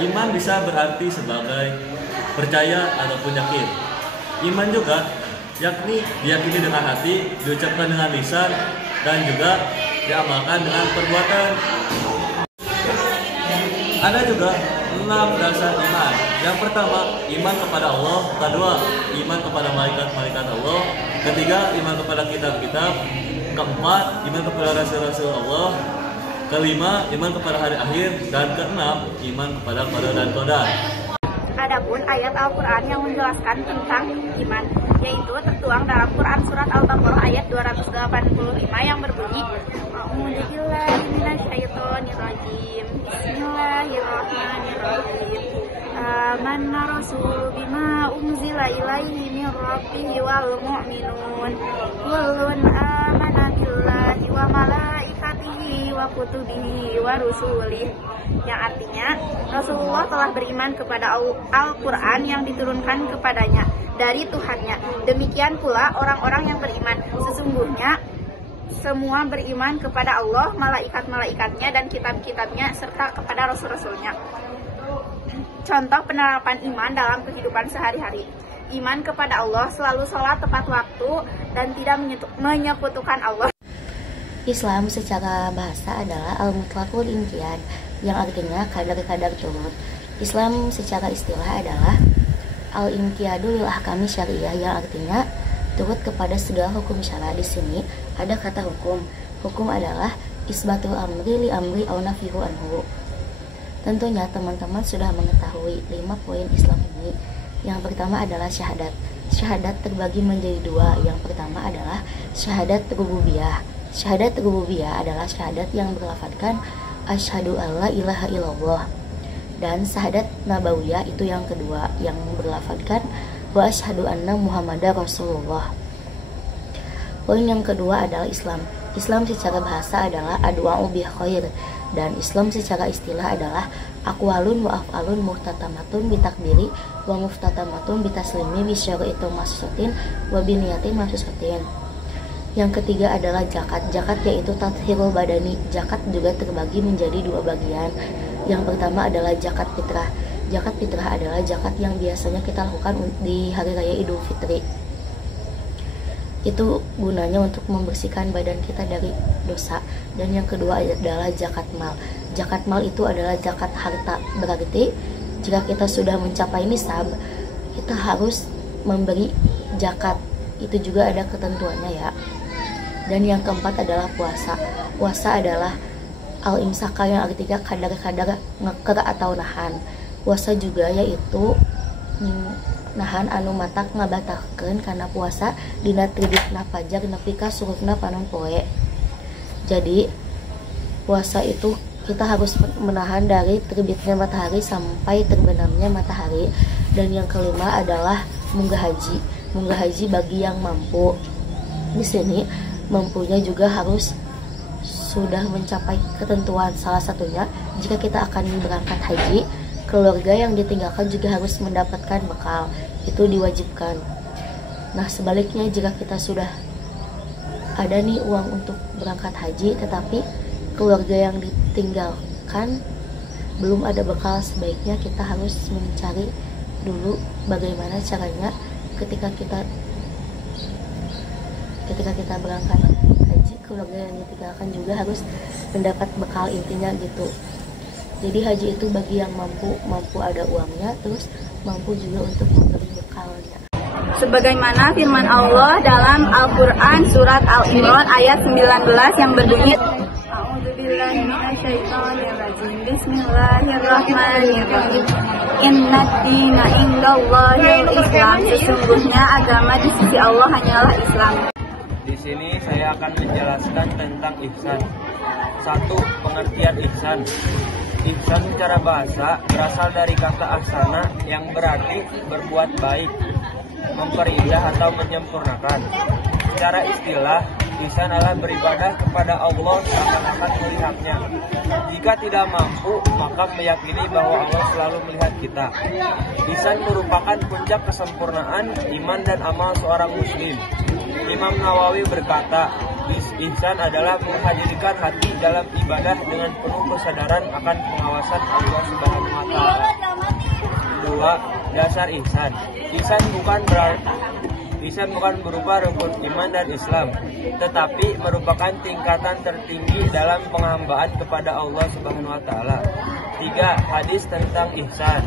Iman bisa berarti sebagai percaya ataupun yakin. Iman juga yakni diyakini dengan hati, diucapkan dengan lisan, dan juga diamalkan dengan perbuatan. Ada juga 6 dasar iman. Yang pertama, iman kepada Allah. Kedua, iman kepada malaikat-malaikat Allah. Ketiga, iman kepada kitab-kitab. Keempat, iman kepada rasul-rasul Allah. Kelima, iman kepada hari akhir. Dan keenam, iman kepada qada dan qadar. Adapun ayat Al-Quran yang menjelaskan tentang iman, yaitu tertuang dalam Quran Surat Al-Baqarah ayat 285 yang berbunyi, A'udzubillahi minasyaitonirrajim. Bismillahirrahmanirrahim. Amanna rasulu bima unzila ilaihi min rabbihi wal mu'minun. Kullun amana billahi wa malaikatihi wa kutubihi wa rusulih. Yang artinya, Rasulullah telah beriman kepada Al-Quran yang diturunkan kepadanya dari Tuhannya. Demikian pula orang-orang yang beriman. Sesungguhnya semua beriman kepada Allah, malaikat-malaikatnya, dan kitab-kitabnya, serta kepada rasul-rasulnya. Contoh penerapan iman dalam kehidupan sehari-hari. Iman kepada Allah, selalu sholat tepat waktu, dan tidak menyekutukan Allah. Islam secara bahasa adalah al-mutlaqul inqiyad, yang artinya kadar-kadar turut. Islam secara istilah adalah al-inqiyadu lil ahkami syariah, yang artinya turut kepada segala hukum syara. Di sini ada kata hukum. Hukum adalah isbatul amri li amri au nafihu anhu. Tentunya teman-teman sudah mengetahui 5 poin Islam ini. Yang pertama adalah syahadat. Syahadat terbagi menjadi 2. Yang pertama adalah syahadat rububiyah. Syahadat rububiyah adalah syahadat yang berlafadzkan asyhadu alla ilaha illallah. Dan syahadat nabawiyah itu yang kedua, yang berlafadzkan wa asyhadu anna muhammadar rasulullah. Poin yang kedua adalah Islam. Islam secara bahasa adalah adwa'u bi khair, dan Islam secara istilah adalah aqwalun wa af'alun muhtatamatun bi takbiri wa muftatamatun bi taslimi bi syar'itu masusatin wa bi niyatin masusatin. Yang ketiga adalah zakat. Zakat yaitu tathhirul badani. Zakat juga terbagi menjadi 2 bagian. Yang pertama adalah zakat fitrah. Zakat fitrah adalah zakat yang biasanya kita lakukan di hari raya Idul Fitri. Itu gunanya untuk membersihkan badan kita dari dosa. Dan yang kedua adalah zakat mal. Zakat mal itu adalah zakat harta. Berarti jika kita sudah mencapai nisab, kita harus memberi zakat. Itu juga ada ketentuannya ya. Dan yang keempat adalah puasa. Puasa adalah al-imsaka, yang artinya kadar-kadar ngeker atau nahan. Puasa juga yaitu nahan anu matak ngabatakeun karena puasa dina terbitna fajar nepi ka surupna panon poe. Jadi puasa itu kita harus menahan dari terbitnya matahari sampai terbenamnya matahari. Dan yang kelima adalah munggah haji. Munggah haji bagi yang mampu. Di sini mampunya juga harus sudah mencapai ketentuan. Salah satunya, jika kita akan berangkat haji, keluarga yang ditinggalkan juga harus mendapatkan bekal. Itu diwajibkan. Nah, sebaliknya jika kita sudah ada nih uang untuk berangkat haji, tetapi keluarga yang ditinggalkan belum ada bekal, sebaiknya kita harus mencari dulu bagaimana caranya ketika kita berangkat haji, keluarga yang ditinggalkan juga harus mendapat bekal, intinya gitu. Jadi haji itu bagi yang mampu ada uangnya, terus mampu juga untuk memberi bekalnya. Sebagaimana firman Allah dalam Al-Quran Surat Al-Imran ayat 19 yang berbunyi, A'udzubillahi minasyaitonirrajim. Bismillahirrahmanirrahim. Innad-dina indallahil Islam. Sesungguhnya agama di sisi Allah hanyalah Islam. Di sini saya akan menjelaskan tentang ihsan. 1. Pengertian ihsan. Ihsan secara bahasa berasal dari kata ahsana yang berarti berbuat baik, memperindah atau menyempurnakan. Secara istilah, ihsan adalah beribadah kepada Allah seakan-akan melihatnya. Jika tidak mampu, maka meyakini bahwa Allah selalu melihat kita. Ihsan merupakan puncak kesempurnaan iman dan amal seorang muslim. Imam Nawawi berkata, Ihsan adalah menghadirkan hati dalam ibadah dengan penuh kesadaran akan pengawasan Allah Subhanahu wa taala. 2. Dasar ihsan. Ihsan bukan berupa rukun iman dan Islam, tetapi merupakan tingkatan tertinggi dalam penghambaan kepada Allah Subhanahu wa taala. 3. Hadis tentang ihsan.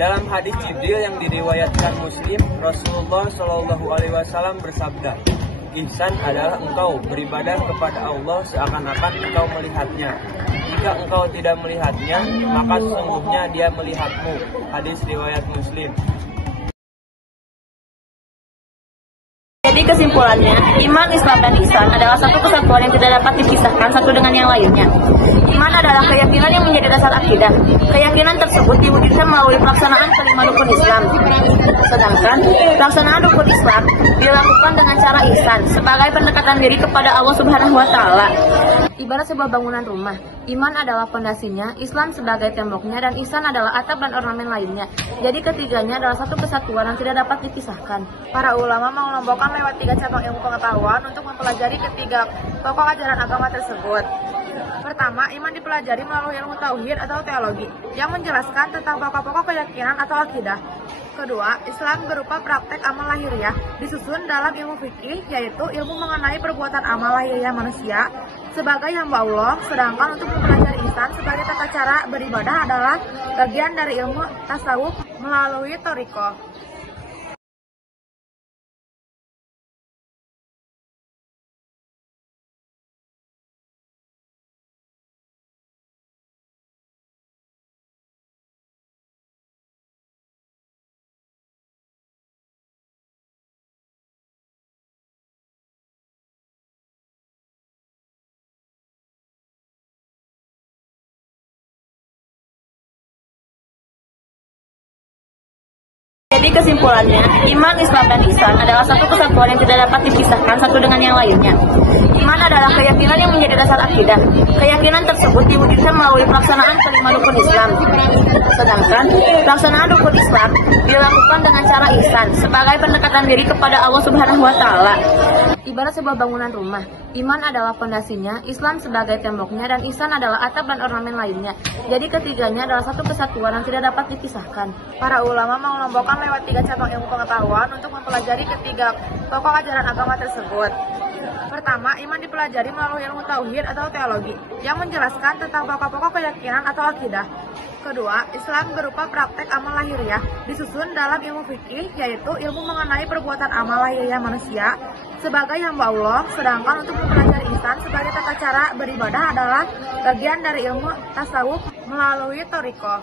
Dalam hadis Jibril yang diriwayatkan Muslim, Rasulullah Shallallahu alaihi wasallam bersabda, "Ihsan adalah engkau beribadah kepada Allah seakan-akan engkau melihatnya. Jika engkau tidak melihatnya, maka sesungguhnya Dia melihatmu." Hadis riwayat Muslim. Jadi kesimpulannya, iman, Islam, dan ihsan adalah satu kesatuan yang tidak dapat dipisahkan satu dengan yang lainnya. Iman adalah keyakinan yang menjadi dasar akidah. Keyakinan tersebut diwujudkan melalui pelaksanaan kelima rukun Islam. Sedangkan pelaksanaan rukun Islam dilakukan dengan cara ihsan sebagai pendekatan diri kepada Allah Subhanahu wa taala. Ibarat sebuah bangunan rumah, iman adalah pondasinya, Islam sebagai temboknya, dan ihsan adalah atap dan ornamen lainnya. Jadi ketiganya adalah satu kesatuan yang tidak dapat dipisahkan. Para ulama mengelompokkan lewat 3 cabang ilmu pengetahuan untuk mempelajari ketiga pokok ajaran agama tersebut. Pertama, iman dipelajari melalui ilmu tauhid atau teologi yang menjelaskan tentang pokok-pokok keyakinan atau akidah. Kedua, Islam berupa praktek amal lahiriah disusun dalam ilmu fikih, yaitu ilmu mengenai perbuatan amal lahiriah manusia sebagai hamba Allah. Sedangkan untuk mempelajari ihsan sebagai tata cara beribadah adalah bagian dari ilmu tasawuf melalui thariqah. Jadi kesimpulannya, iman, Islam, dan ihsan adalah satu kesatuan yang tidak dapat dipisahkan satu dengan yang lainnya. Iman adalah keyakinan yang menjadi dasar akidah. Keyakinan tersebut diwujudkan melalui pelaksanaan kelima rukun Islam. Sedangkan pelaksanaan rukun Islam dilakukan dengan cara ihsan sebagai pendekatan diri kepada Allah Subhanahu wa taala. Ibarat sebuah bangunan rumah, iman adalah pondasinya, Islam sebagai temboknya, dan ihsan adalah atap dan ornamen lainnya. Jadi ketiganya adalah satu kesatuan yang tidak dapat dipisahkan. Para ulama mengelompokkan lewat 3 cabang ilmu pengetahuan untuk mempelajari ketiga pokok ajaran agama tersebut. Pertama, iman dipelajari melalui ilmu tauhid atau teologi yang menjelaskan tentang pokok-pokok keyakinan atau akidah. Kedua, Islam berupa praktek amal lahiriah disusun dalam ilmu fikih, yaitu ilmu mengenai perbuatan amal lahiriah manusia sebagai hamba Allah. Sedangkan untuk mempelajari ihsan sebagai tata cara beribadah adalah bagian dari ilmu tasawuf melalui thariqah.